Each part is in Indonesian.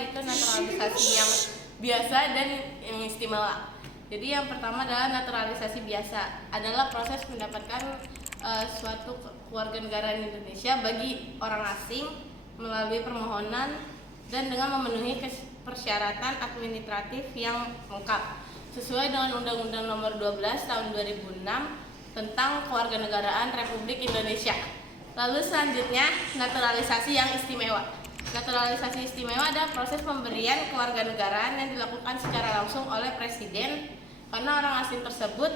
itu naturalisasi yang biasa dan yang istimewa. Jadi yang pertama adalah naturalisasi biasa, adalah proses mendapatkan suatu kewarganegaraan Indonesia bagi orang asing melalui permohonan dan dengan memenuhi persyaratan administratif yang lengkap sesuai dengan Undang-Undang Nomor 12 Tahun 2006 tentang Kewarganegaraan Republik Indonesia. Lalu selanjutnya naturalisasi yang istimewa. Naturalisasi istimewa adalah proses pemberian kewarganegaraan yang dilakukan secara langsung oleh Presiden karena orang asing tersebut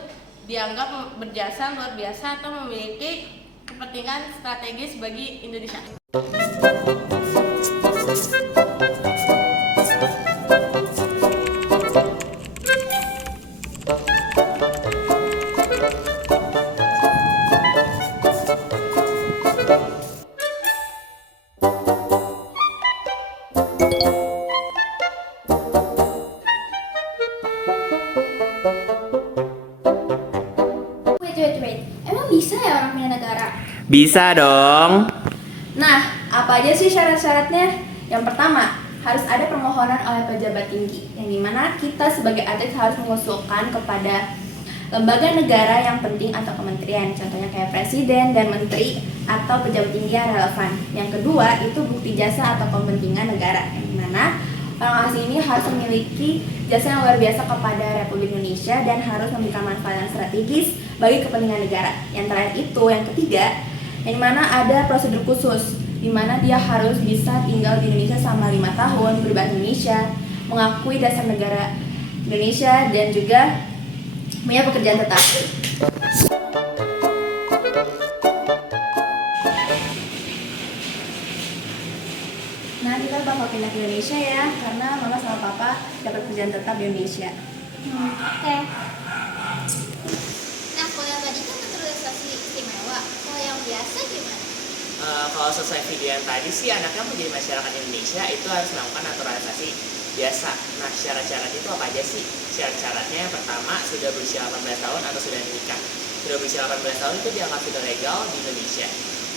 dianggap berjasa luar biasa atau memiliki kepentingan strategis bagi Indonesia. Wait. Emang bisa ya orang punya negara? Bisa dong. Nah, apa aja sih syarat-syaratnya? Yang pertama, harus ada permohonan oleh pejabat tinggi, yang dimana kita sebagai atlet harus mengusulkan kepada lembaga negara yang penting atau kementerian, contohnya kayak presiden dan menteri atau pejabat tinggi yang relevan. Yang kedua, itu bukti jasa atau kepentingan negara, yang dimana orang asing ini harus memiliki jasa yang luar biasa kepada Republik Indonesia dan harus memberikan manfaat yang strategis bagi kepentingan negara. Yang terakhir itu, yang ketiga, yang dimana ada prosedur khusus, dimana dia harus bisa tinggal di Indonesia selama 5 tahun, berbahasa Indonesia, mengakui dasar negara Indonesia, dan juga punya pekerjaan tetap. Nah, kita bakal pindah ke Indonesia ya, karena mama sama papa dapat pekerjaan tetap di Indonesia. Oke. Nah, kalau yang tadi kan naturalisasi istimewa. Kalau yang biasa gimana? Kalau sesuai video yang tadi sih, anaknya menjadi masyarakat Indonesia itu harus melakukan naturalisasi biasa. Nah, syarat-syarat itu apa aja sih? Syarat-syaratnya yang pertama, sudah berusia 18 tahun atau sudah menikah. Sudah berusia 18 tahun itu dianggap sudah legal di Indonesia.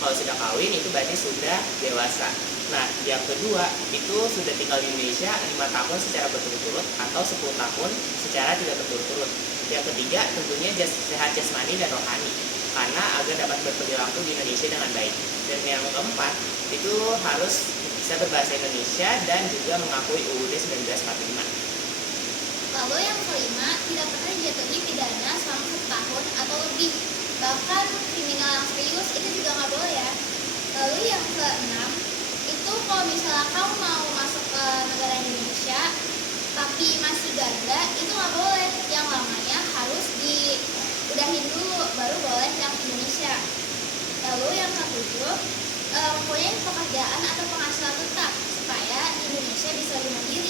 Kalau sudah kawin itu berarti sudah dewasa. Nah, yang kedua itu sudah tinggal di Indonesia 5 tahun secara berturut-turut atau 10 tahun secara tidak berturut-turut. Yang ketiga tentunya sehat jasmani dan rohani, karena agar dapat berperilaku di Indonesia dengan baik. Dan yang keempat itu harus bisa berbahasa Indonesia dan juga mengakui UUD 1945. Lalu yang kelima, tidak pernah dijatuhi pidana selama 1 tahun atau lebih. Bahkan kriminal yang serius itu juga nggak boleh ya. Lalu yang keenam, itu kalau misalnya kamu mau masuk ke negara Indonesia tapi masih ganda, itu nggak boleh. Yang lamanya harus diudahin dulu, baru boleh yang Indonesia. Lalu yang ketujuh, mempunyai pekerjaan atau penghasilan tetap supaya di Indonesia bisa lebih mandiri